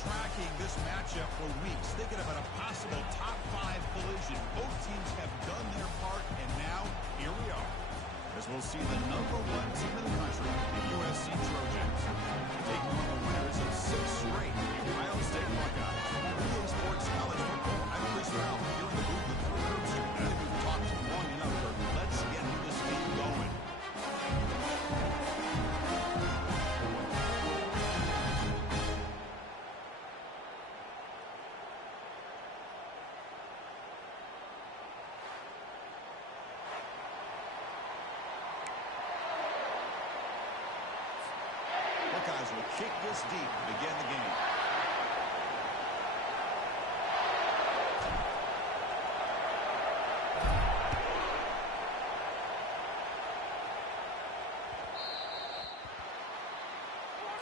tracking this matchup for weeks, thinking about a possible top 5 collision. Both teams have done their part, and now here we are, as we'll see the #1 team in the country, the USC Trojans, taking on the winners of 6 straight, the Ohio State Buckeyes. EA Sports College Football, I'm Chris Ralph, here in the booth with Drew Herbstreit. I think we've talked long enough, Kirk. Let's get this game going. Buckeyes will kick this deep to begin the game.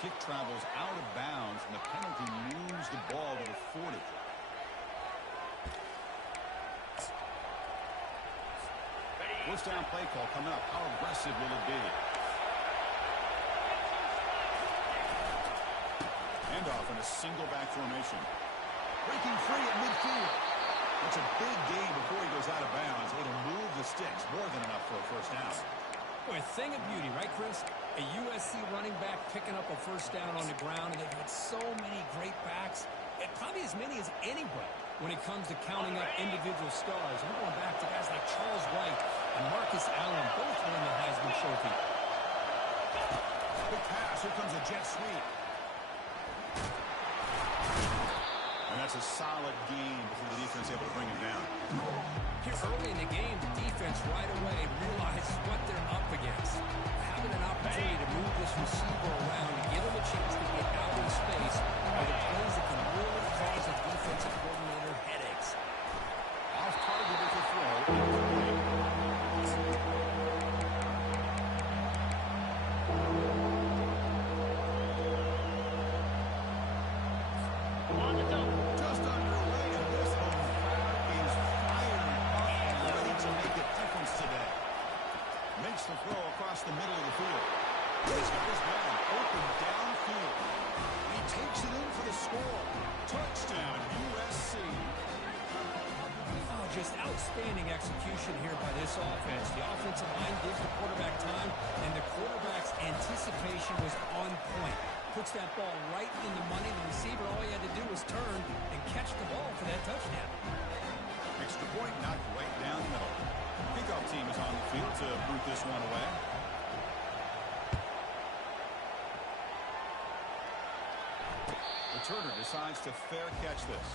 Kick travels out of bounds, and the penalty moves the ball to the 40. First down play call coming up. How aggressive will it be? Handoff in a single back formation. Breaking free at midfield. That's a big gain before he goes out of bounds. It'll move the sticks. More than enough for a first down. Boy, a thing of beauty, right, Chris? A USC running back picking up a first down on the ground, and they've had so many great backs, and probably as many as anybody when it comes to counting up individual stars. We're going back to guys like Charles White and Marcus Allen, both won the Heisman Trophy. Quick pass. Here comes a jet sweep. And that's a solid gain before the defense able to bring him down. Here early in the game, the defense right away realizes what they're up against. Having an opportunity to move this receiver around and give him a chance to get out of space are the plays that can really cause a defensive coordinator headaches. Off target with the throw. Just underway, and this one is fired up and ready to make a difference today. Makes the throw across the middle of the field. He's got his man open downfield. He takes it in for the score. Touchdown, USC. Oh, just outstanding execution here by this offense. The offensive line gives the quarterback time, and the quarterback's anticipation was on point. Puts that ball right in the money. The receiver, all he had to do was turn and catch the ball for that touchdown. Extra point knocked right down the middle. Kickoff team is on the field to boot this one away. Returner decides to fair catch this.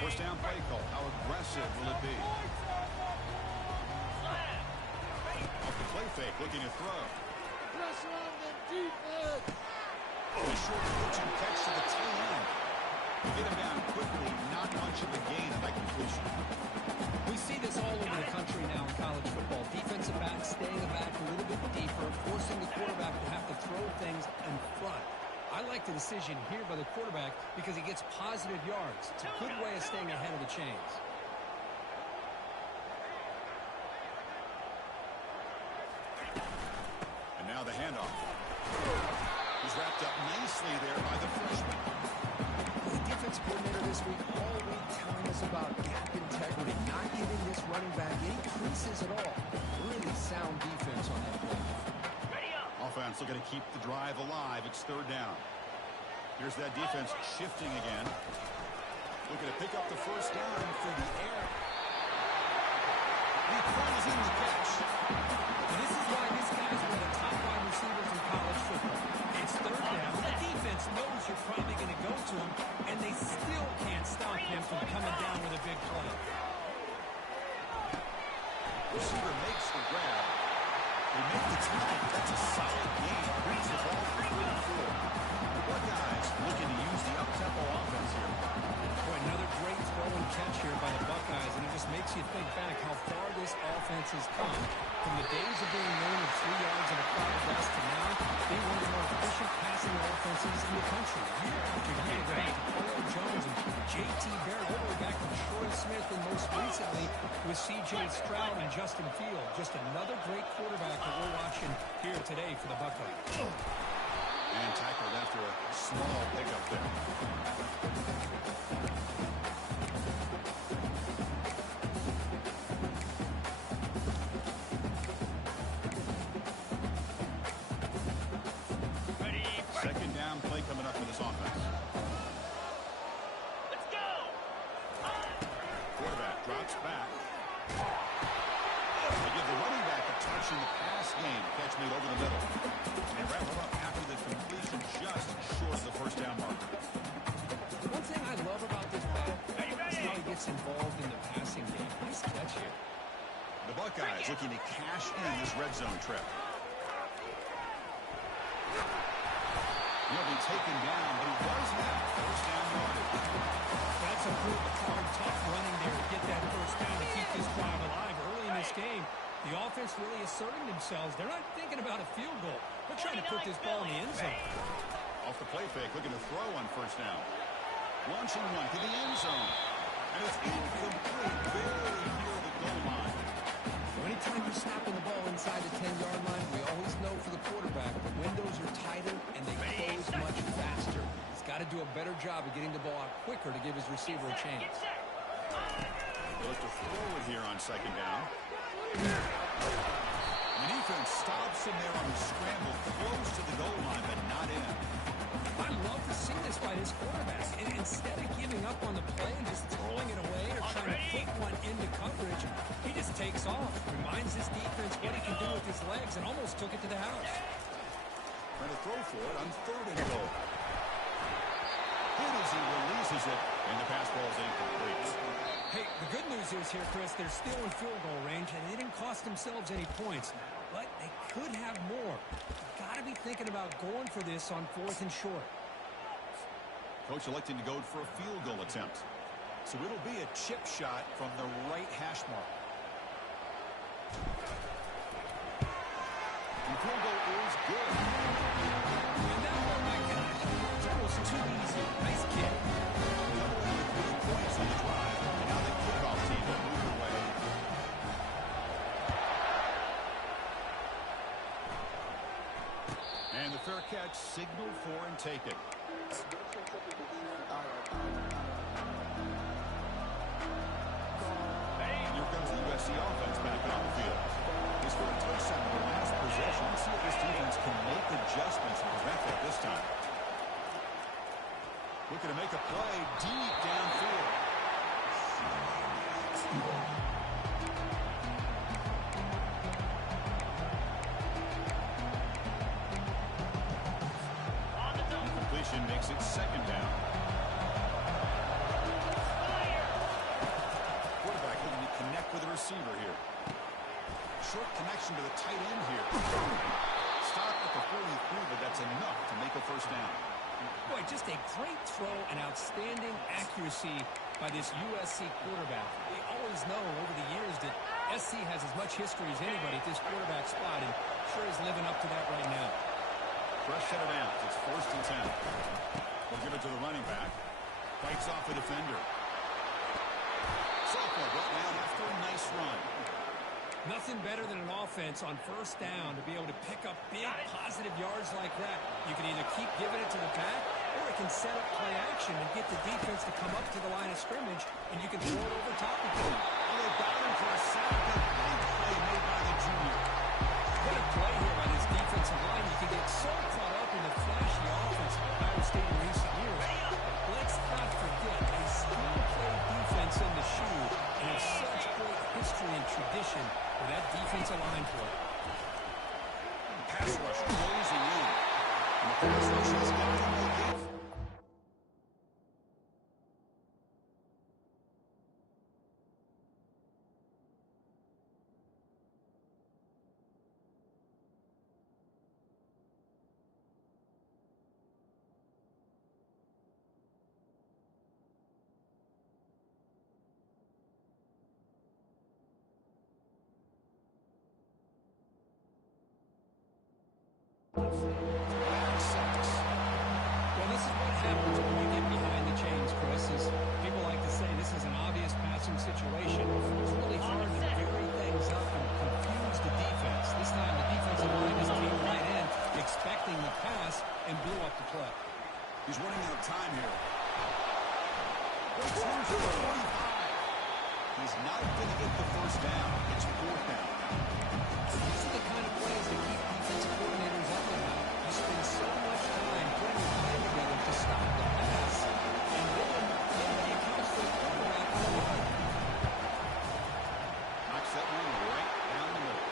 First down play call. How aggressive will it be? Off the play fake, looking to throw. Pressure on the defense. A short pitch and catch to the tail end. Get him down quickly. Not much of a gain on that completion. We see this all over the country now in college football. Defensive backs staying back a little bit deeper, forcing the quarterback to have to throw things in front. I like the decision here by the quarterback because he gets positive yards. It's a good way of staying ahead of the chains. And now the handoff. He's wrapped up nicely there by the freshman. The defensive coordinator this week all week telling us about gap integrity, not giving this running back any creases at all. Really sound defense on that play. Offense looking to keep the drive alive. It's third down. Here's that defense shifting again. Looking to pick up the first down through the air. He throws in the catch. And this is why this guy's one of the top wide receivers in college football. It's third down. The defense knows you're probably going to go to him, and they still can't stop him from coming down with a big play. Receiver makes the grab. They make the tackle. That's a solid gain. Brings the ball for 34. The Buckeyes looking to use the up-tempo offense here. Boy, another great throw and catch here by the Buckeyes, and it just makes you think back how far this offense offense has come. From the days of being known as 3 yards and a cloud of dust to now being one of the more efficient passing offenses in the country. Year after year, go back to Carl Jones and J.T. Barrett, all the way back to Troy Smith, and most recently with C.J. Stroud and Justin Fields. Just another great quarterback that we're watching here today for the Buckeyes. And tackled after a small pickup there. Second down play coming up for this offense. Let's go! Quarterback drops back. They give the running back a touch in the pass game. Catch made over the middle. And wrap it up after the completion just short of the first down marker. One thing I love about this back is how he gets involved in the passing game. Nice catch here. The Buckeyes looking to cash in this red zone trip. He'll be taken down, but he does have first down yardage. That's a proof of hard, tough running there to get that first down to keep this drive alive. Early in this game, the offense really asserting themselves. They're not thinking about a field goal. They're trying to put this ball in the end zone. Off the play fake, looking to throw on first down. Launching one to the end zone. And it's incomplete, very near the goal line. Anytime you're snapping the ball inside the 10-yard line, we always know for the quarterback the windows are tighter and they close much faster. He's got to do a better job of getting the ball out quicker to give his receiver a chance. Goes to throw it here on second down. The defense stops him there on the scramble, close to the goal line, but not in. I love to see this by his quarterback. And instead of giving up on the play and just throwing it away or trying to put one into coverage, he just takes off, reminds his defense what he can do with his legs, and almost took it to the house. Trying to throw for it on third and goal. Hit as he releases it, and the pass ball is incomplete. Hey, the good news is here, Chris, they're still in field goal range, and they didn't cost themselves any points. But they could have more. Got to be thinking about going for this on fourth and short. Coach electing to go for a field goal attempt. So it'll be a chip shot from the right hash mark. The field goal is good. And that one, my gosh, it's almost too easy. Nice kick. Double with 3 points on the drive. And now the kickoff team will move away. And the fair catch signaled for and taken. Here comes the USC offense back on the field. This for a touchdown in the last possession. Let's see if this defense can make adjustments and prevent that this time. Looking to make a play deep downfield. Completion makes it second down. Quarterback looking to connect with the receiver here. Short connection to the tight end here. Stop at the 43, but that's enough to make a first down. Boy, just a great throw and outstanding accuracy by this USC quarterback. We always know over the years that SC has as much history as anybody at this quarterback spot, and sure is living up to that right now. Fresh set of downs. It's first and 10. We'll give it to the running back. Fights off a defender. Sophomore brought down after a nice run. Nothing better than an offense on first down to be able to pick up big positive yards like that. You can either keep giving it to the back, or it can set up play action and get the defense to come up to the line of scrimmage, and you can throw it over top of them. Oh, they're battling for a sack. A big play made by the junior. What a play here by this defensive line. You can get so caught up in the flashy offense of Ohio State in recent years. Let's not forget a skill-played defense in the shoe, and have such great history and tradition with that defensive line play. Pass rush closing in. And the pass rush has got to move. Well, this is what happens when you get behind the chains, Chris. Is people like to say this is an obvious passing situation. It's really hard to vary things up and confuse the defense. This time the defensive line just came right in, expecting the pass, and blew up the play. He's running out of time here. Returns to the 45. He's not going to get the first down. It's fourth down. These are the kind of plays that keep defensive coordinators up at night. You spend so much time putting your plan together to stop the pass, and then nobody accounts for the quarterback on the line. Knocks that one right down the middle.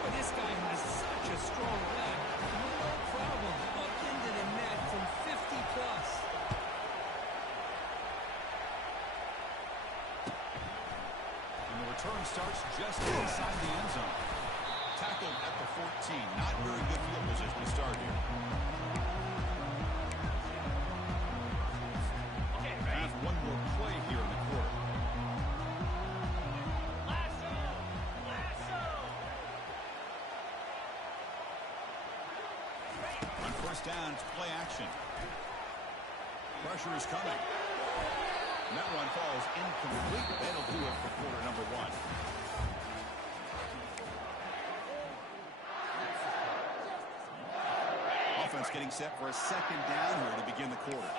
Well, this guy has such a strong leg. No problem. Up into the net from 50 plus. And the return starts just inside the end zone. Tackled at the 14. Not very good field position to start here. Have one more play here in the quarter. On first down, it's play action. Pressure is coming. And that one falls incomplete. That'll do it for quarter number one. Offense getting set for a second down here to begin the quarter.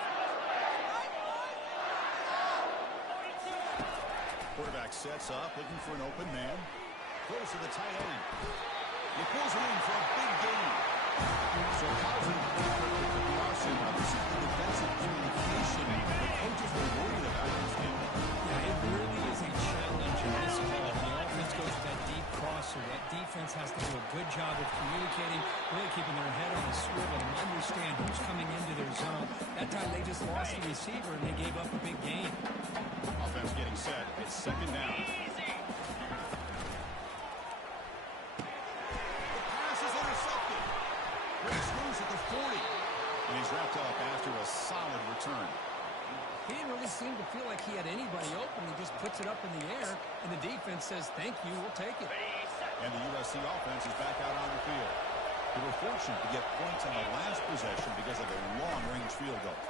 Quarterback sets up, looking for an open man. Throws to the tight end. He pulls it in for a big gain. So positive with the caution. This is the defensive communication the coaches were worried about in this game. Yeah, it really is a challenge in this call. When the offense goes to that deep crosser, that defense has to do a good job of communicating, really keeping their head on the swivel and understand who's coming into their zone. That time they just lost the receiver and they gave up a big gain. Offense getting set. It's second down. At the 40, and he's wrapped up after a solid return. He didn't really seem to feel like he had anybody open. He just puts it up in the air, and the defense says, thank you, we'll take it. And the USC offense is back out on the field. They were fortunate to get points on the last possession because of a long-range field goal.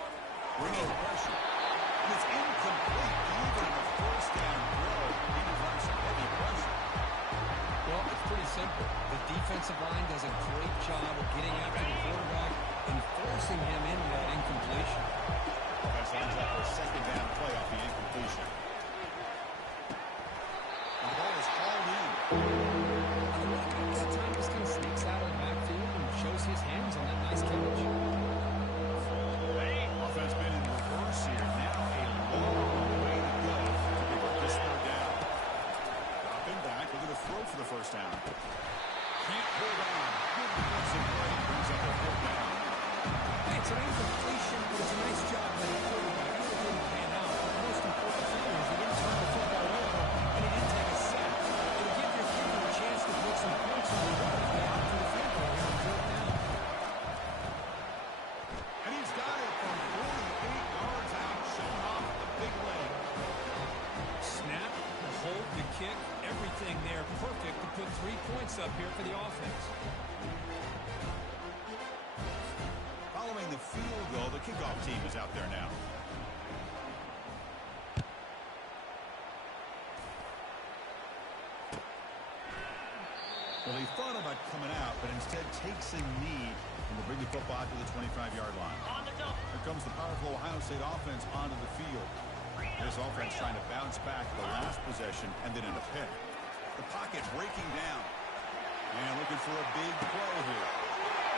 Bringing pressure, and it's incomplete. Even in the first down throw, he was under some heavy pressure. Well, it's pretty simple. The defensive line does a great job of getting after the quarterback and forcing him into that incompletion. Offense lines up for a second down play off the incompletion. And the ball is hauled in. The running back that time just kind of sneaks out of the backfield and shows his hands on that nice catch. Offense been in reverse here. Now a long way to go to pick up this third down. Dropping back, looking to throw for the first down. Can't hold on. Good defensive play. Brings up a fourth down. Hey, it's an incompletion, but it's a nice job by the quarterback. He didn't pan out. But the most important thing is he didn't turn the football over, and he didn't take a sack. It'll give your kicker a chance to put some points on the board if they opt for the field goal here on fourth down. And he's got it from 48 yards out, showing off the big leg. Snap, the hold, the kick, everything there perfect to put 3 points up here for the offense. Following the field goal, the kickoff team is out there now. Well, he thought about coming out, but instead takes a knee and will bring the football out to the 25-yard line. Here comes the powerful Ohio State offense onto the field. This offense trying to bounce back the last possession and then in a pick. The pocket breaking down. And looking for a big play here.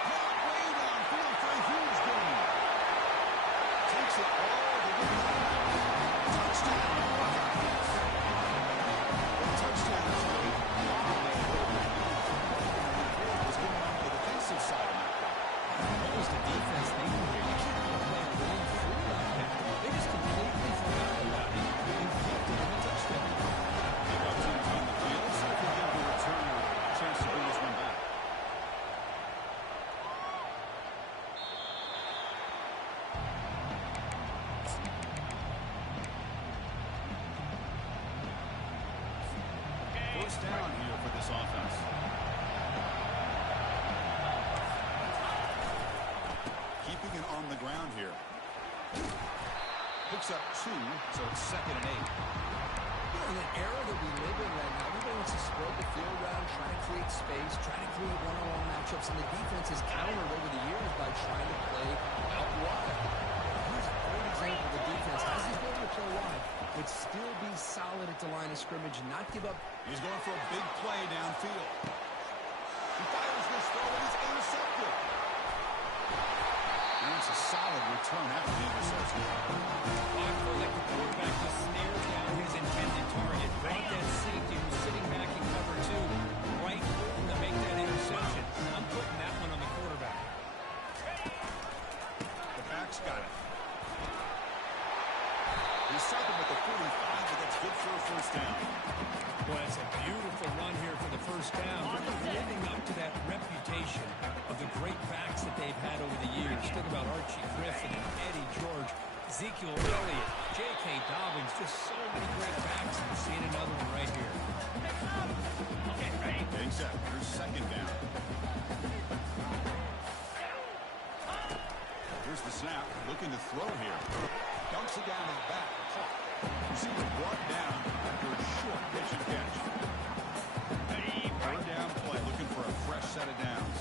Caught way downfield for a huge gain. Takes it all the way down. Touchdown. Touchdown is late. Was going on the defensive side of that play. What was the defense thinking here? You can't let a player run through like that. They just completely forgot about it and kicked it in a touchdown. Kickoff team's on the field, so if we give the returner a chance to bring this one back. First down here for this offense. keeping it on the ground here. Picks up 2, so it's 2nd and 8. In the era that we live in right now, everybody wants to spread the field around, try to create space, try to create one-on-one matchups, and the defense has countered over the years by trying to play out wide. Here's a great example. The defense has the ability to play wide, but still be solid at the line of scrimmage, not give up. He's going for a big play downfield. He fires this throw, and he's intercepted. And it's a solid return after the interception. I feel like the quarterback just snared down his intended target, brought that safety who's sitting back in cover 2 right open to make that interception. I'm putting that one on the quarterback. The back's got it. He's stopping with the 45, but that's good for a first down. Well, it's a beautiful run here for the first down. They're living up to that reputation of the great backs that they've had over the years. Think about Archie Griffin and Eddie George, Ezekiel Elliott, J.K. Dobbins, just so many great backs. And we're seeing another one right here. Okay, ready? Getting set. Here's 2nd down. Here's the snap. Looking to throw here. Dumps it down to the back. Receiver brought down after a short pitch and catch. 3rd down play. Looking for a fresh set of downs.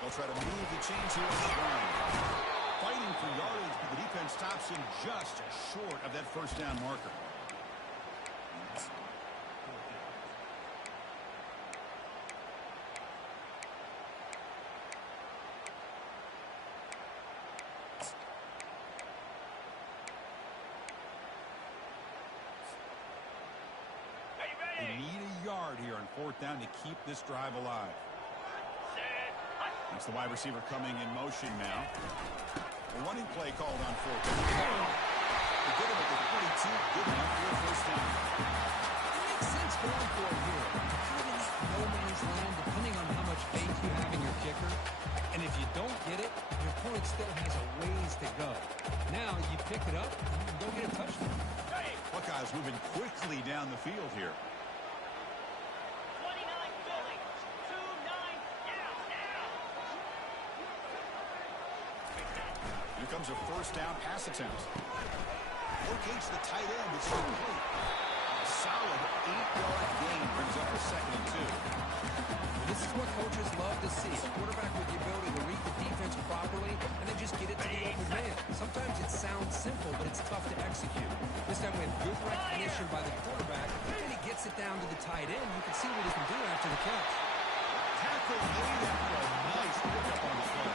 They'll try to move the chains here on the ground. Fighting for yardage, but the defense stops him just short of that first down marker. They need a yard here on 4th down to keep this drive alive. That's the wide receiver coming in motion now. A running play called on 4th down. They get him at the 42. Good enough for a first down. It makes sense going for it here. Kind of no man's land, depending on how much faith you have in your kicker. And if you don't get it, your opponent still has a ways to go. Now you pick it up and you go get a touchdown. Buckeyes moving quickly down the field here. Here comes a first down pass attempt. Locates the tight end. It's complete. A solid 8-yard gain brings up a 2nd and 2. This is what coaches love to see. A quarterback with the ability to read the defense properly and then just get it to the open man. Sometimes it sounds simple, but it's tough to execute. This time we have good recognition by the quarterback, and he gets it down to the tight end. You can see what he can do after the catch. Tackle made after a nice pickup on the play.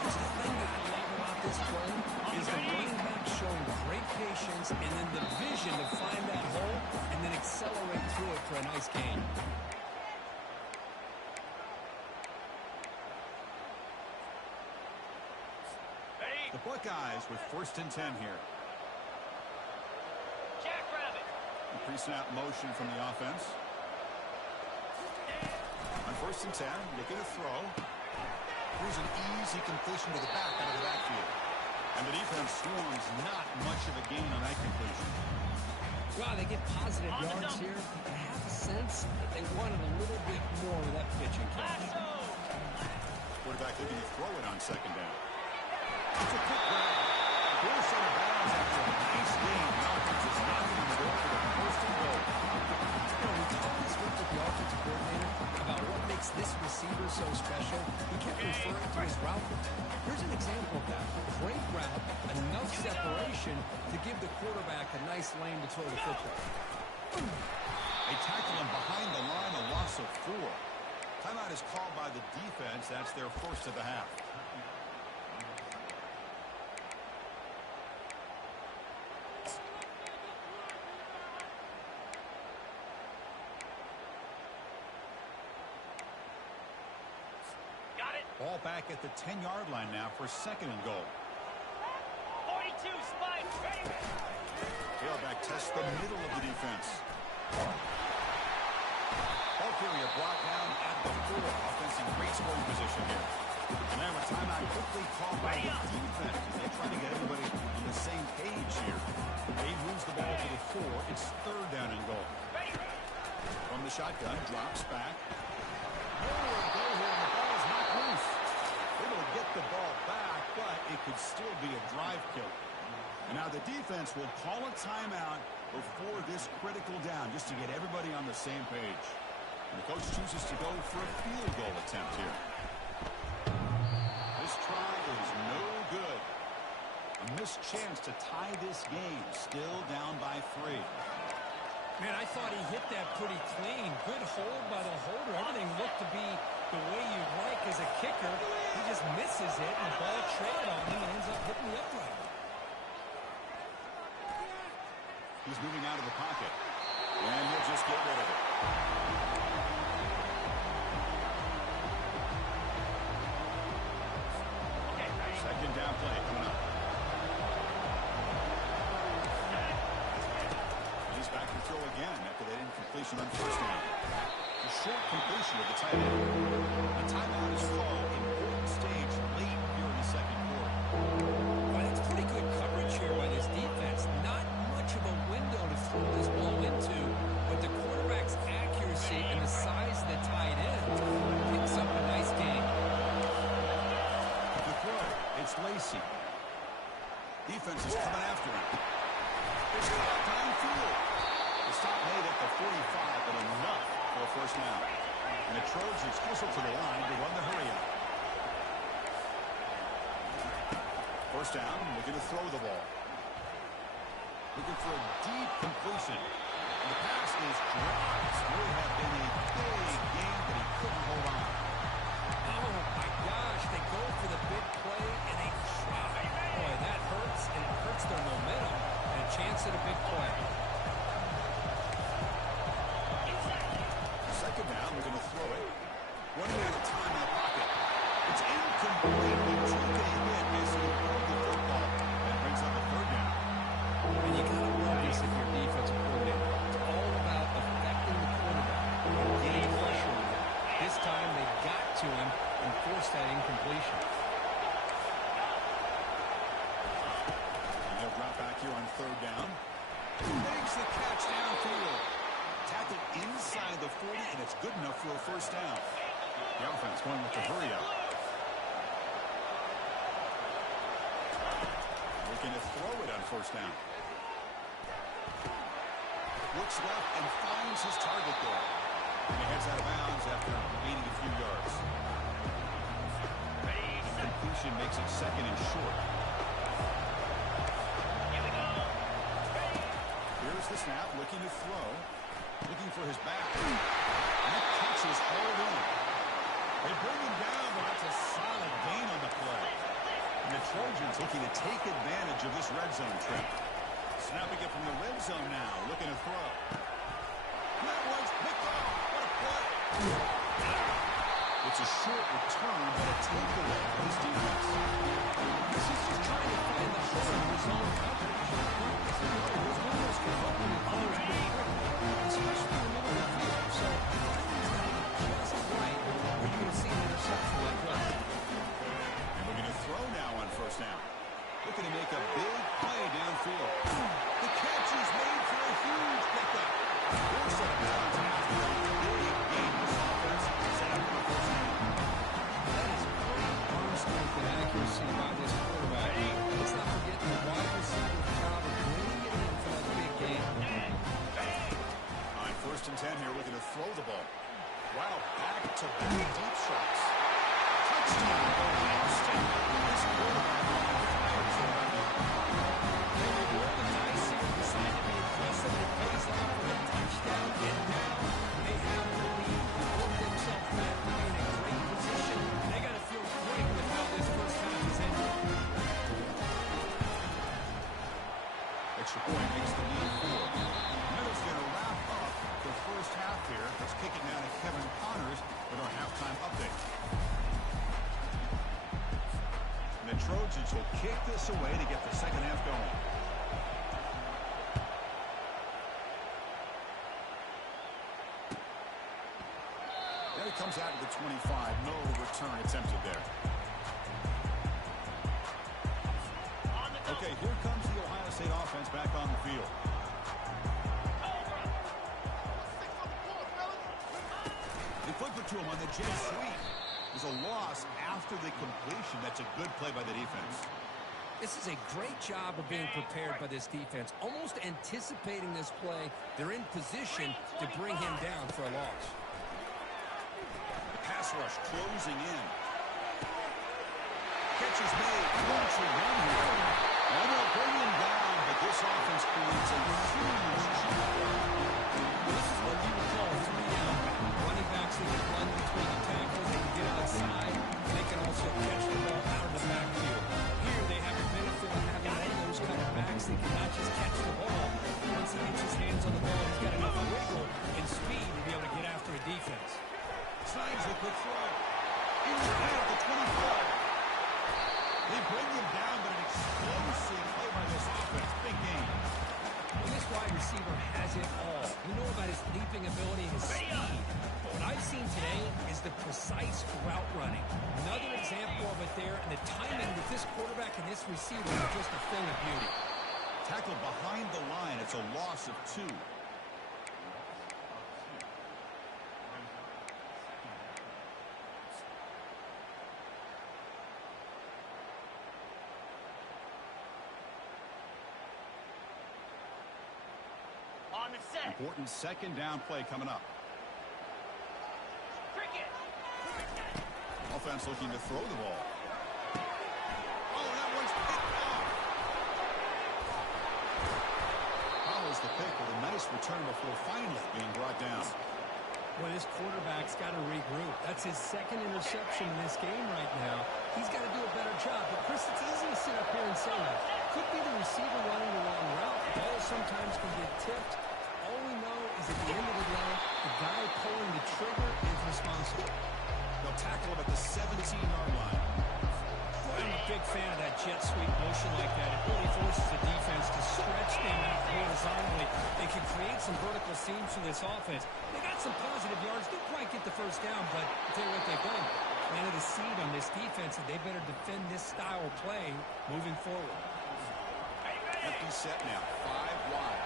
Just the thing that I love about this play is the running back showing great patience and then the vision to find that hole and then accelerate through it for a nice gain. The Buckeyes with 1st and 10 here. Pre-snap motion from the offense. On 1st and 10, looking to throw. Here's an easy completion to the back out of the backfield. And the defense swarms not much of a gain on that completion. Well, they get positive yards here. I have a sense that they wanted a little bit more of that pitch and catch. Quarterback looking to throw it on 2nd down. It's a quick grab. Goes out of bounds after a nice gain. The offense is knocking on the door for the 1st and goal. We always worked with the offensive coordinator about what makes this receiver so special. He kept referring to his route. Here's an example of that. Great route, enough separation to give the quarterback a nice lane to throw the football. They tackle him behind the line, a loss of 4. Timeout is called by the defense. That's their first of the half. Ball back at the 10-yard line now for 2nd and goal. 42, spike, ready. Tailback tests the middle of the defense. Ball carrier brought down at the 4. Offense in great scoring position here. And now a timeout quickly called by the defense. They're trying to get everybody on the same page here. They moves the ball to the 4. It's 3rd down and goal. From the shotgun, drops back. Nowhere to go here, and the ball is knocked loose. Able to get the ball back, but it could still be a drive killer. And now the defense will call a timeout before this critical down, just to get everybody on the same page. And the coach chooses to go for a field goal attempt here. This try is no good. A missed chance to tie this game. Still down by 3. Man, I thought he hit that pretty clean. Good hold by the holder. Everything looked to be the way you'd like as a kicker. He just misses it, and the ball trailed on him and ends up hitting the upright. He's moving out of the pocket, and he'll just get rid of it. Second down play coming up. He's back to throw again after that incompletion on first down. A short completion of the tight end. A timeout is called in important stage late here in the second quarter. Well, it's pretty good coverage here by this defense. Not much of a window to throw this ball into, but the quarterback's accuracy and the size of the tight end picks up a nice gain. The throw, it's Lacy. Defense is coming after him. It's got downfield. The stop made at the 45, but enough for a first down. And the Trojans whistle to the line to run the hurry up. First down, looking to throw the ball. Looking for a deep completion. And the pass is dropped. Would have been a big game, but he couldn't hold on. Oh, my gosh. They go for the big play, and they drop. Boy, that hurts, and it hurts their momentum. And a chance at a big play. Second down, we're going to throw it. Running out of time in the pocket. It's incomplete. He took a hit as he held the football and brings up a third down. And you got to love this if you're defensive coordinator. It's all about affecting the quarterback and getting pressure on him. This time they got to him and forced that incompletion. And they'll drop back here on third down. Makes the catch downfield. Tackled inside the 40, and it's good enough for a first down. The offense going with the hurry up. Looking to throw it on first down. Looks left and finds his target there. And he heads out of bounds after gaining a few yards. Completion makes it second and short. Here's the snap, looking to throw. Looking for his back. And that catch is hauled in. They bring him down, but that's a solid gain on the play. And the Trojans looking to take advantage of this red zone trip. Snapping it from the red zone now, looking to throw. That one's picked off. What a play. It's a short return, but a takeaway for this defense. This is just trying to find the hole in his own coverage. Those windows can open and close pretty quickly, especially in the middle of the field. So it's just right where you're going to see an interception like that. And looking to throw now on first down. Looking to make a big play downfield. The catch is made for a huge pickup. Force up downs after a big gain. This offense set up for a first down. That is great arm strength and accuracy by this quarterback. Let's not forget the wide receiver's job of bringing it in for that big game. On first and 10 here, looking to throw the ball. Wow, back-to-back deep shots. Touchdown, Ohio State. This quarterback fires around. They roll the dice here and decide to be aggressive, and it pays off with a touchdown. And now they have the lead, work themselves back to be in a great position. They got to feel great with how this first half is ended. Extra point makes the lead 4. Meadow's going to wrap up the first half here. Let's kick it now to Kevin Connors with our halftime update. And the Trojans will kick this away to get the second half going. There he comes out to the 25. No return attempted there. Okay, here comes the Ohio State offense back on the field. They flip it to to him on the jet sweep. There's a loss after the completion. That's a good play by the defense. This is a great job of being prepared by this defense, almost anticipating this play. They're in position to bring him down for a loss. The pass rush closing in. Catch is made. One to run here. And they'll bring him down, but this offense creates a huge challenge. This is what you would call a three-down back. Running backs that can run between the tackles, they can get outside, and they can also catch the ball out of the backfield. Here they have the benefit of having all those kind of backs that can not just catch the ball. Once he gets his hands on the ball, he's got enough wiggle and speed to be able to get after a defense. Signs the quick throw. In the head of the 25. They bring him down, but an explosive play by this offense. Big game. Well, this wide receiver has it all. We know about his leaping ability and his speed. But what I've seen today is the precise route running. Another example of it there, and the timing with this quarterback and this receiver is just a thing of beauty. Tackled behind the line. It's a loss of 2. On the set. Important second down play coming up. Cricket. Offense looking to throw the ball. Oh, that one's picked off. Follows the pick with a nice return before finally being brought down. Well, this quarterback's got to regroup. That's his second interception in this game right now. He's got to do a better job. But, Chris, it's easy to sit up here and say that. Could be the receiver running the wrong route. Balls sometimes can get tipped. All we know is at the end of the day, the guy pulling the trigger is responsible. They'll tackle him at the 17-yard line. Boy, I'm a big fan of that jet sweep motion like that. It really forces the defense to stretch them out horizontally. They can create some vertical seams for this offense. They got some positive yards. Didn't quite get the first down, but I'll tell you what they've done. Planted a seed on this defense, and they better defend this style of play moving forward. Empty set now, 5 wide.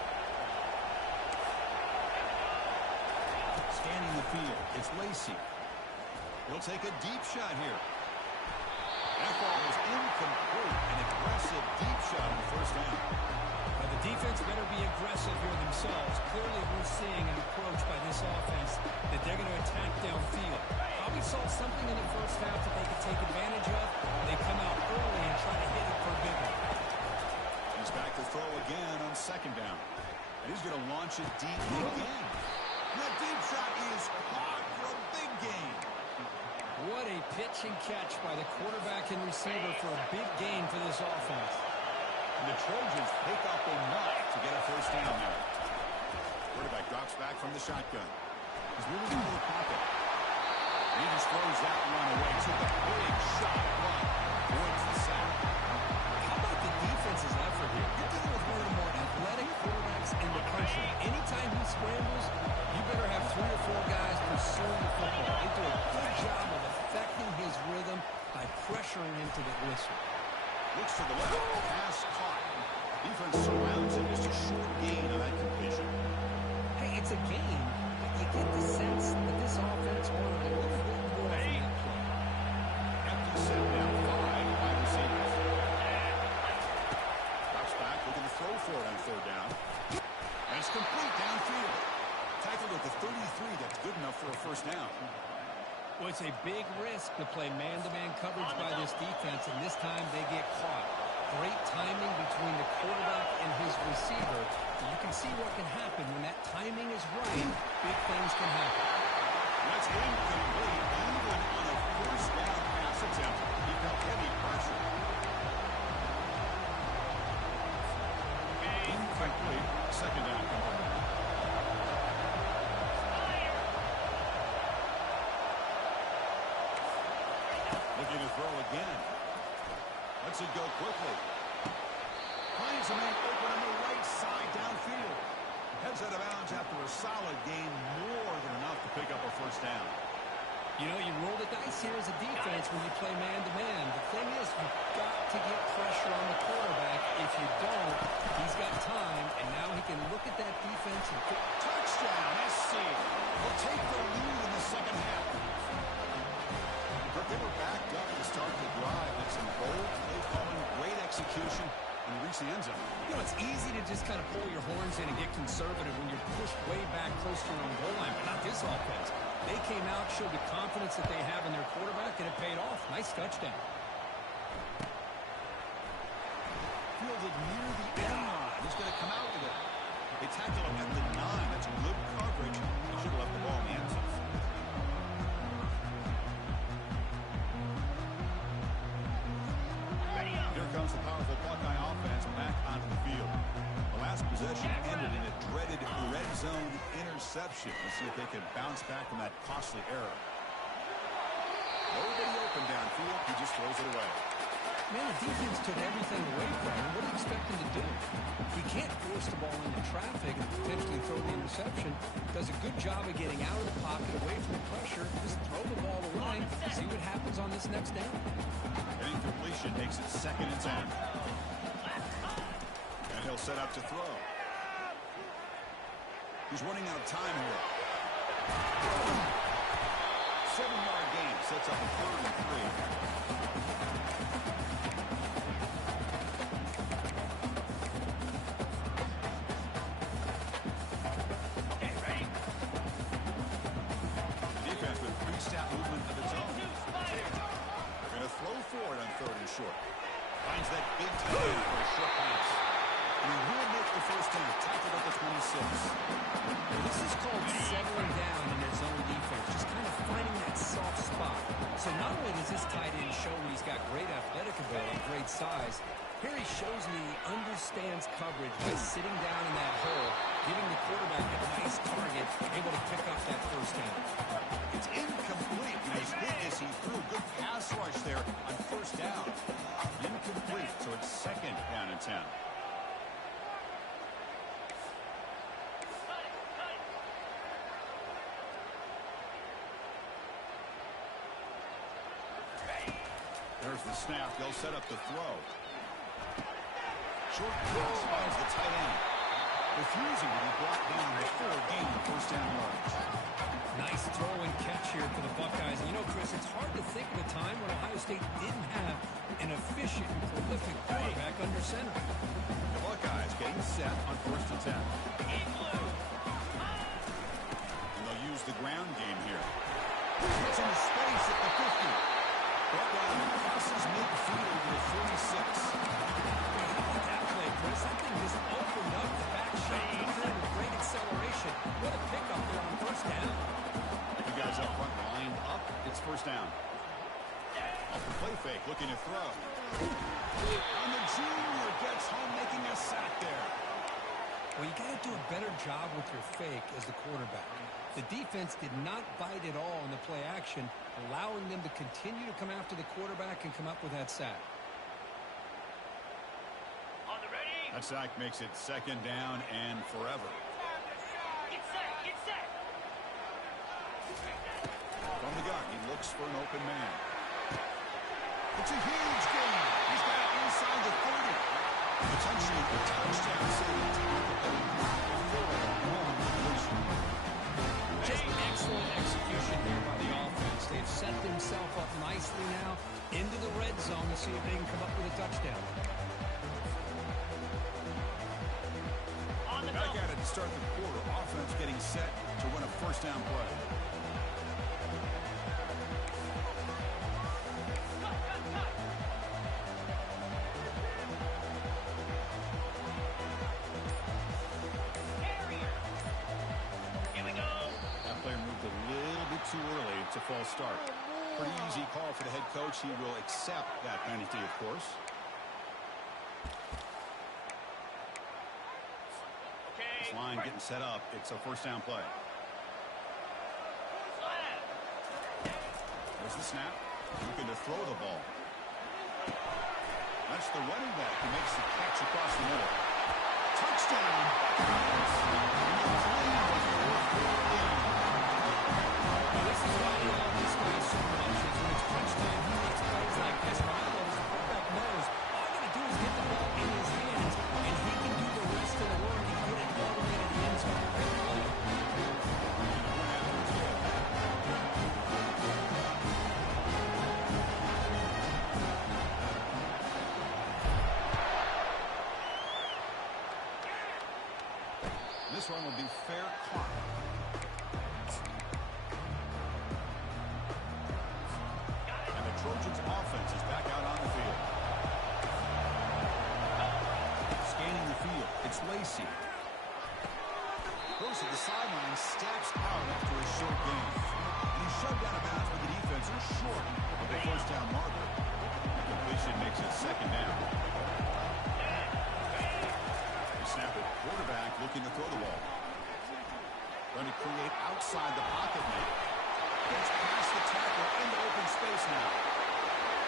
Scanning the field, it's Lacy. He'll take a deep shot here. That ball is incomplete. An aggressive deep shot on the first down. Now the defense better be aggressive here themselves. Clearly we're seeing an approach by this offense that they're going to attack downfield. Probably saw something in the first half that they could take advantage of. They come out early and try to hit it for a big one. He's back to throw again on second down. And he's going to launch it deep again. The deep shot is caught for a big gain. What a pitch and catch by the quarterback and receiver for a big gain for this offense. And the Trojans pick up enough to get a first down there. Quarterback drops back from the shotgun. He's moving into the pocket. He just throws that one away. Took a big shot run. Avoids the sack. How about the defense's effort here? You're dealing with one of the more athletic quarterbacks in the country. Anytime he scrambles, you better have 3 or 4 guys pursuing the football. They do a good job of affecting his rhythm by pressuring him to the whistle. Looks to the left. Pass caught. Defense surrounds him. Just a short gain on that completion. Hey, it's a game. You get the sense that this offense wanted a little bit more from that play. Empty set now. 5 wide receivers. Drops back. Looking to throw for it on third down. And it's complete downfield. Tackled at the 33. That's good enough for a first down. Well, it's a big risk to play man-to-man coverage by this defense, and this time they get caught. Great timing between the quarterback and his receiver. You can see what can happen when that timing is right. Big things can happen. That's incomplete. Even on a first down pass attempt, he felt heavy pressure. Incomplete. Second down. Looking to throw again. Lets it go quickly. Finds a man open on the right side downfield. Heads out of bounds after a solid gain, more than enough to pick up a first down. You know, you roll the dice here as a defense when you play man-to-man. The thing is, you've got to get pressure on the quarterback. If you don't, he's got time, and now he can look at that defense and touchdown, SC. Will take the lead in the second half. But they were backed up to start the drive. And some bold play calling, great execution, and reach the end zone. You know, it's easy to just kind of pull your horns in and get conservative when you're pushed way back close to your own goal line, but not this offense. They came out, showed the confidence that they have in their quarterback, and it paid off. Nice touchdown. Fielded near the end line. He's going to come out with it. They tackle him at the 9. That's good coverage. He should have left the ball in the end zone. Here comes the powerful Buckeye offense back onto the field. The last possession ended in a dreaded red zone interception. Let's see if they can bounce back from that costly error. Nobody open downfield. He just throws it away. Man, the defense took everything away from him. What do you expect him to do? He can't force the ball into traffic and potentially throw the interception. Does a good job of getting out of the pocket, away from the pressure. Just throw the ball away. See what happens on this next down. An incompletion makes it 2nd and 10. And he'll set up to throw. He's running out of time here. 7-yard gain sets up a 3rd and 3. Finds that big tight end for a short pass. And he will make the first down. Tackled at the 26. Well, this is called settling down in his own defense. Just kind of finding that soft spot. So not only does this tight end show me he's got great athletic ability, great size, here he shows me he understands coverage by sitting down in that hole, giving the quarterback a nice target, able to pick up that first down. It's incomplete. You know, as big as he threw, good pass rush there on first down. Incomplete, so it's 2nd down and 10. There's the snap. They'll set up the throw. Short pass finds the tight end. Refusing to be brought down before gaining the first down yards. Nice throw and catch here for the Buckeyes. And you know, Chris, it's hard to think of a time when Ohio State didn't have an efficient and prolific quarterback under center. The Buckeyes getting set on 1st and 10. And they'll use the ground game here. Gets into space at the 50. Buckeye crosses midfield to the 46. That play, Chris, that thing just opened up the back shot. With great acceleration. What a pickup there on first down. The guys up front lined up. It's first down. Off the play fake, looking to throw. And the junior gets home, making a sack there. Well, you got to do a better job with your fake as the quarterback. The defense did not bite at all in the play action, allowing them to continue to come after the quarterback and come up with that sack. On the ready. That sack makes it 2nd down and forever. Get set. Get set. From the gun, he looks for an open man. It's a huge gain. He's got it inside the 30. Potentially a touchdown saving Just excellent execution here by the offense. They've set themselves up nicely now into the red zone to see if they can come up with a touchdown. Back at it to start the quarter. Offense getting set to run a first down play. Too early. It's a false start. Pretty easy call for the head coach. He will accept that penalty, of course. This line getting set up. It's a first down play. There's the snap. Looking to throw the ball. That's the running back who makes the catch across the middle. Touchdown. This is why I love this guy so much. Is when it's crunch time, he makes plays like this. But I know the quarterback knows all I got to do is get the ball in his hands, and he can do the rest of the work and get it all the way to the end zone. unfair clock. And the Trojans' offense is back out on the field. Scanning the field, it's Lacey. Goes to the sideline, steps out after a short gain. And he's shoved out of bounds with the defense. They're short of the first down marker. The completion makes it second down. They snap it. Quarterback looking to throw the ball. Going to create outside the pocket now. Gets past the tackle into open space now.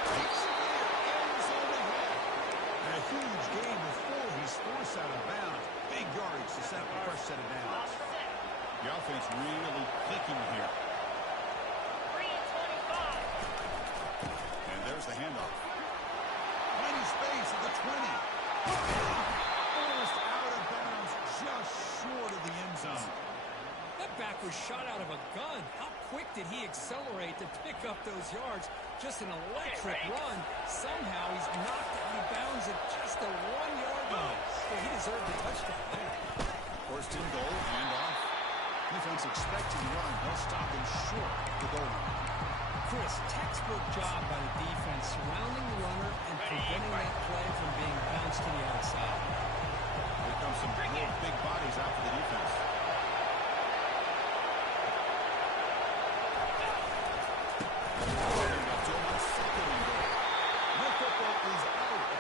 Takes it there. End zone ahead. And a huge gain before he's forced out of bounds. Big yardage to set up the first set of downs. The offense really clicking here. 3-25. And there's the handoff. Plenty space at the 20. Almost out of bounds, just short of the end zone. That back was shot out of a gun. How quick did he accelerate to pick up those yards? Just an electric run. Somehow he's knocked out of bounds at just the 1-yard line. Well, he deserved a touchdown there. First and goal, handoff. Defense expecting the run. They'll stop him short of the goal line. Chris, textbook job by the defense surrounding the runner and preventing that play from being bounced to the outside. Here comes some real big bodies out for the defense.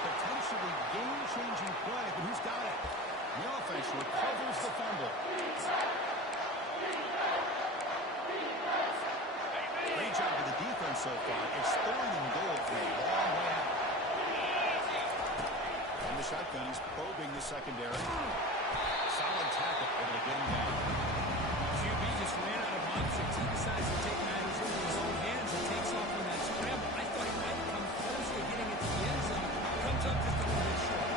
Potentially game-changing play, but who's got it? The offense recovers the fumble. Great job of the defense so far. It's 3rd and goal from a long way out. In the shotgun, he's probing the secondary. Solid tackle, able to get him down. QB just ran out of options. He decides to take matters into his own hands and takes off on that scramble. I thought he might come close to getting it to the end zone. Comes up just a little bit short.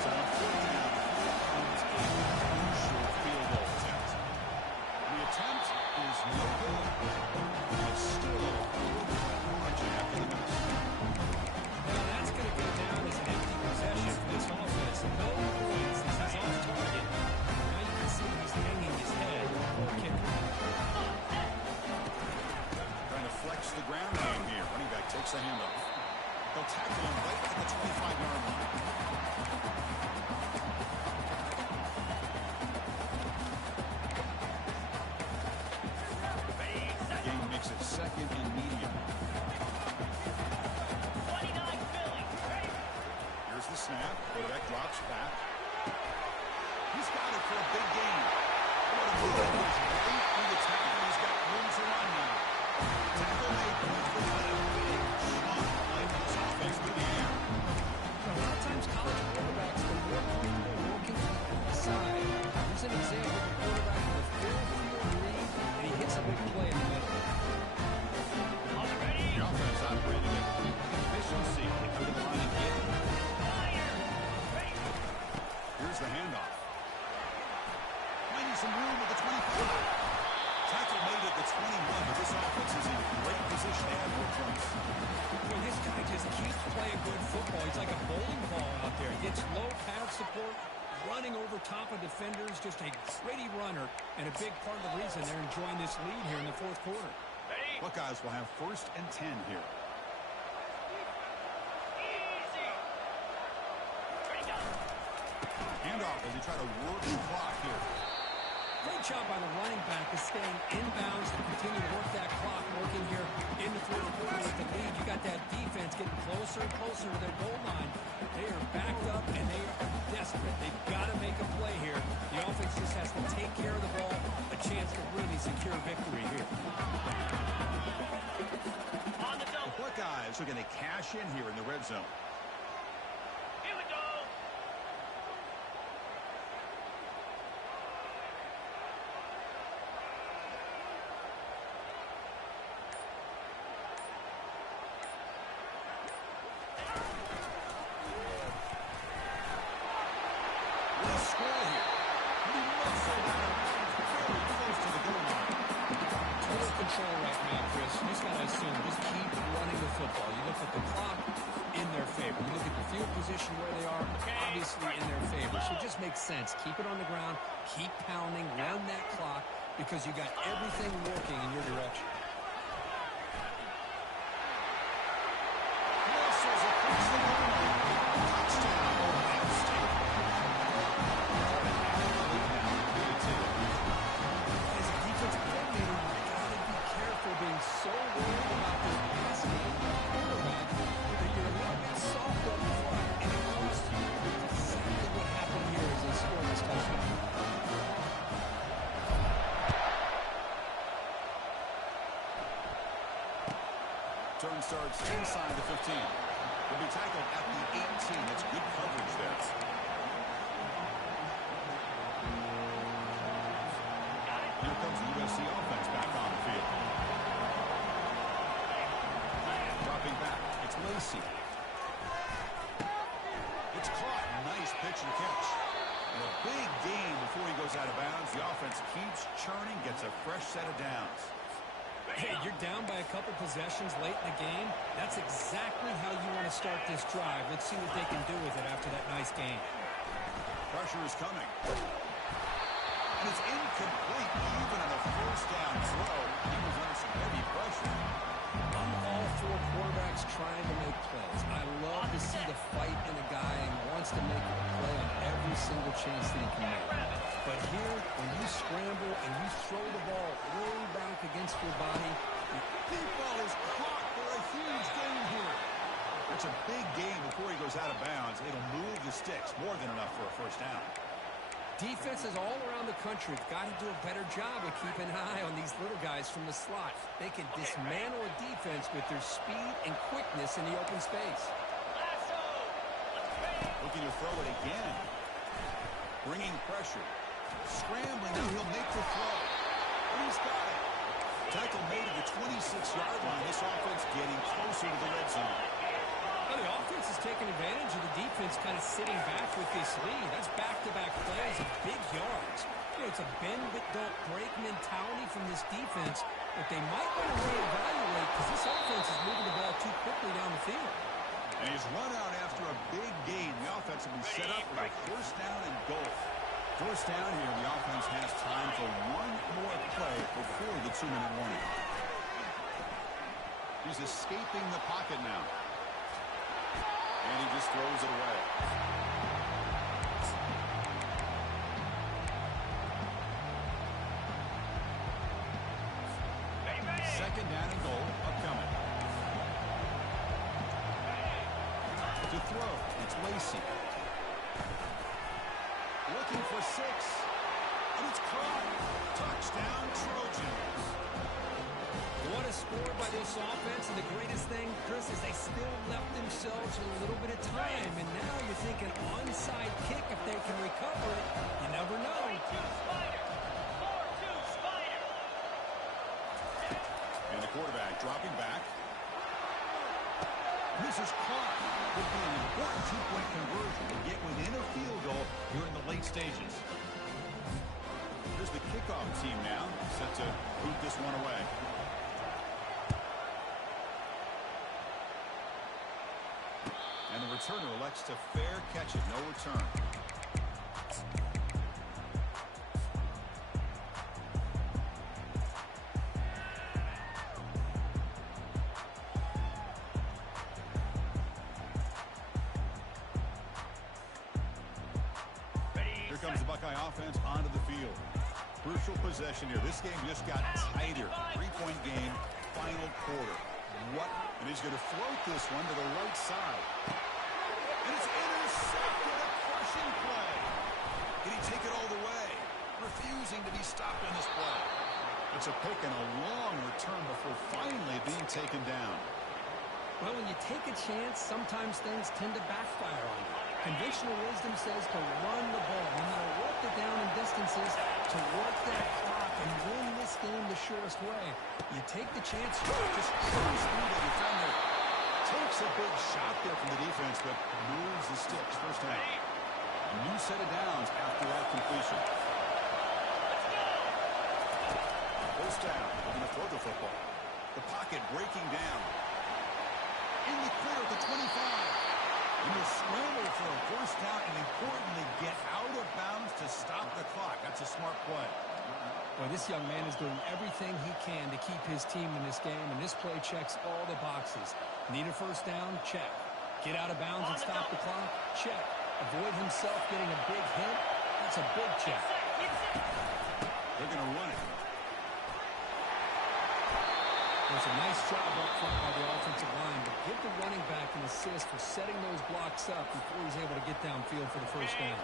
So on 4th down, it's a crucial field goal attempt. The attempt is no good. It's still marching after the miss. Now that's going to go down as an empty possession for this offense. No points. This is off target. Now you can see he's hanging his head. Poor kicker. Trying to flex the ground game here. Running back takes a handoff. They'll tackle him right at the 25-yard line. The game makes it 2nd and medium. 29 Philly. Ready? Here's the snap. Quarterback drops back. He's got it for a big gain. What a move. He's right through the tackle. He's got room to run now. Tackle made. He's got a big shot like this offense through the air. A lot of times college quarterbacks are more comfortable working to the outside. Here's an example of a quarterback with a full field read, and he hits a big play in the middle. On the ready? The offense operating at efficiency. They go to the line again. Fire. Ready? Here's the handoff. Finding some room at the 25. Tackle made at the 21, but this offense is in great position to add more points. Well, this guy just keeps playing good football. He's like a bowling ball out there. Gets low pad support, running over top of defenders. Just a gritty runner, and a big part of the reason they're enjoying this lead here in the 4th quarter. Ready? Buckeyes will have 1st and 10 here. Easy. Ready, go. Handoff as they try to work the clock here. Great job by the running back of staying inbounds to continue to work that clock, working here in the 4th quarter with the lead. You got that defense getting closer and closer to their goal line. They are backed up, and they are desperate. They've got to make a play here. The offense just has to take care of the ball, a chance to really secure victory here. On the double. The Buckeyes are going to cash in here in the red zone. Here we go. Control right now, Chris. You just got to assume, just keep running the football. You look at the clock, in their favor. You look at the field position where they are, obviously in their favor. So it just makes sense. Keep it on the ground, keep pounding, run that clock, because you got everything working in your direction. Muscles across the goal line. Touchdown, Ohio State. As a defensive coordinator, you got to be careful being so worried about this passing quarterback that you're a little bit soft up front, and it costs you. That's exactly what happened here as they scored this touchdown. Turn starts inside the 15. Will be tackled at the 18. That's good coverage there. Here comes the USC offense back on the field. Dropping back, it's Lacey. It's caught. Nice pitch and catch. And a big gain before he goes out of bounds. The offense keeps churning, gets a fresh set of downs. Hey, you're down by a couple possessions late in the game. That's exactly how you want to start this drive. Let's see what they can do with it after that nice game. Pressure is coming. And it's incomplete even on the first down throw. He was under some heavy pressure. I'm all for quarterbacks trying to make plays. I love to see the fight in a guy and wants to make a play on every single chance that he can make. But here, when you scramble and you throw the ball way back against your body, The deep ball is caught for a huge gain here. It's a big gain before he goes out of bounds. It'll move the sticks more than enough for a first down. defenses all around the country have got to do a better job of keeping an eye on these little guys from the slot. They can dismantle a defense with their speed and quickness in the open space. Looking to throw it again. Bringing pressure. Scrambling. Now he'll make the throw. And he's got it. Tackle made at the 26-yard line. This offense getting closer to the red zone. Well, the offense is taking advantage of the defense kind of sitting back with this lead. That's back-to-back plays of big yards. You know, it's a bend-but-don't-break mentality from this defense, but they might want to reevaluate because this offense is moving the ball too quickly down the field. And he's run out after a big gain. The offense will be set up with a first down and goal. First down here, the offense has time for one more play before the 2-minute warning. He's escaping the pocket now. And he just throws it away. Second down and goal upcoming. To throw, it's Lacey. Looking for 6. And it's caught. Touchdown, Trojans. What a score by this offense, and the greatest thing, Chris, is they still left themselves with a little bit of time, and now you're thinking onside kick if they can recover it. You never know. And the quarterback dropping back. This is caught. Would be an important 2-point conversion to get within a field goal here in the late stages. Here's the kickoff team now, set to boot this one away. And the returner elects to fair catch it. No return. Here comes the Buckeye offense onto the field. Crucial possession here. This game just got tighter. 3-point game, final quarter. And he's going to float this one to the right side. And it's intercepted. A crushing play. Can he take it all the way? Refusing to be stopped on this play. It's a pick and a long return before finally being taken down. Well, when you take a chance, sometimes things tend to backfire on you. Conventional wisdom says to run the ball, no matter what the down and distance is, to work that clock and win this game the shortest way. You take the chance, just cruise through the defender. Takes a big shot there from the defense, but moves the sticks. First down. A new set of downs after that completion. First down. Looking to throw the football. The pocket breaking down. routinely clear at the 25. And you scramble for a first down and importantly get out of bounds to stop the clock. That's a smart play. Boy, this young man is doing everything he can to keep his team in this game, and this play checks all the boxes. Need a first down? Check. Get out of bounds and stop the clock? Check. Avoid himself getting a big hit? That's a big check. They're going to run it. There's a nice job up front by the offensive line, but give the running back an assist for setting those blocks up before he's able to get downfield for the first down.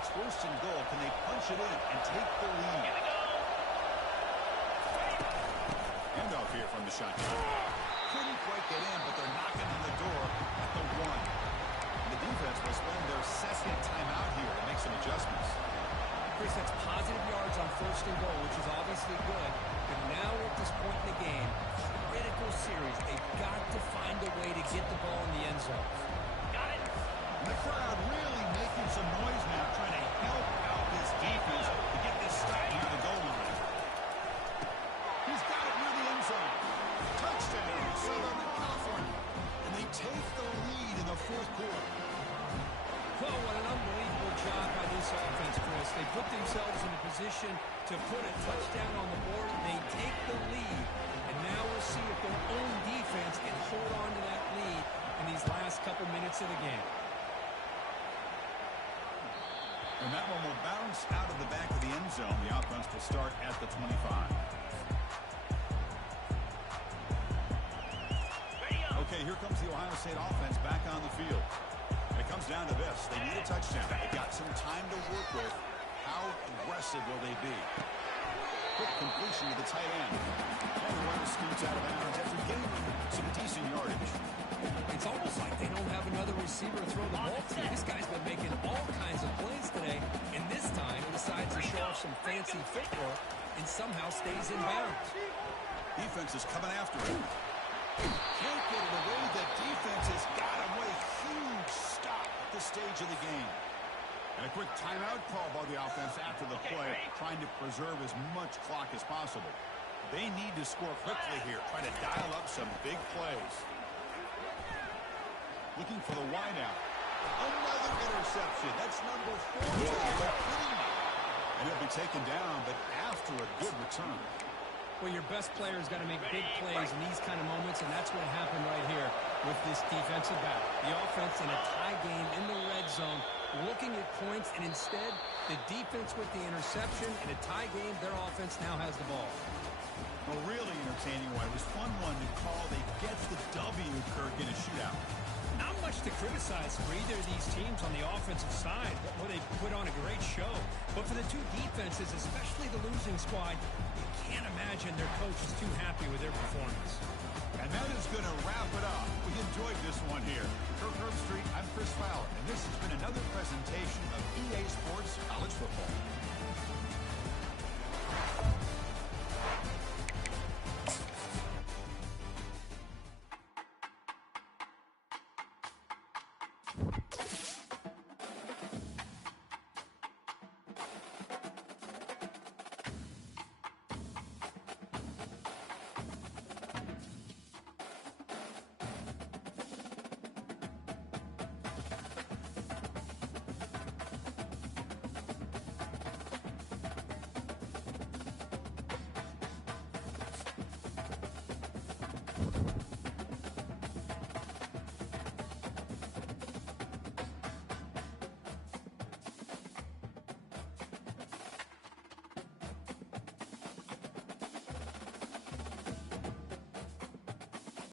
It's first and goal. Can they punch it in and take the lead? Handoff here from the shotgun. Couldn't quite get in, but they're knocking on the door at the 1. The defense will spend their second timeout here to make some adjustments. Chris, that's positive yards on first and goal, which is obviously good. But now at this point in the game, critical series. They've got to find a way to get the ball in the end zone. Got it. And the crowd really making some noise now, trying to help out this defense to get this stop near the goal line. He's got it near the end zone. Touchdown, Southern California. And they take the lead in the fourth quarter. Oh, what an unbelievable job by this offense, Chris. They put themselves in a position to put a touchdown on the board. They take the lead. And now we'll see if their own defense can hold on to that lead in these last couple minutes of the game. And that one will bounce out of the back of the end zone. The offense will start at the 25. Okay, here comes the Ohio State offense back on the field. It comes down to this. They need a touchdown. They've got some time to work with. How aggressive will they be? Quick completion to the tight end. And the runner scoots out of bounds after getting some decent yardage. It's almost like they don't have another receiver to throw the ball to. This guy's been making all kinds of plays today, and this time decides to show off some fancy footwork and somehow stays in bounds. Defense is coming after him. Can't get it away. The defense has got him with a huge stop at this stage of the game. And a quick timeout call by the offense after the play, trying to preserve as much clock as possible. They need to score quickly here, trying to dial up some big plays. Looking for the wideout. Another interception. That's number 4. And he'll be taken down, but after a good return. Well, your best player has got to make big plays in these kind of moments, and that's what happened right here with this defensive battle. The offense in a tie game in the red zone, looking at points, and instead, the defense with the interception. In a tie game, their offense now has the ball. Well, really entertaining one. It was fun one to call. They get the W, Kirk, in a shootout. Not much to criticize for either of these teams on the offensive side. Well, they put on a great show. But for the two defenses, especially the losing squad, you can't imagine their coach is too happy with their performance. And that is going to wrap it up. We enjoyed this one here. Kirk Herbstreit, I'm Chris Fowler, and this has been another presentation of EA Sports College Football.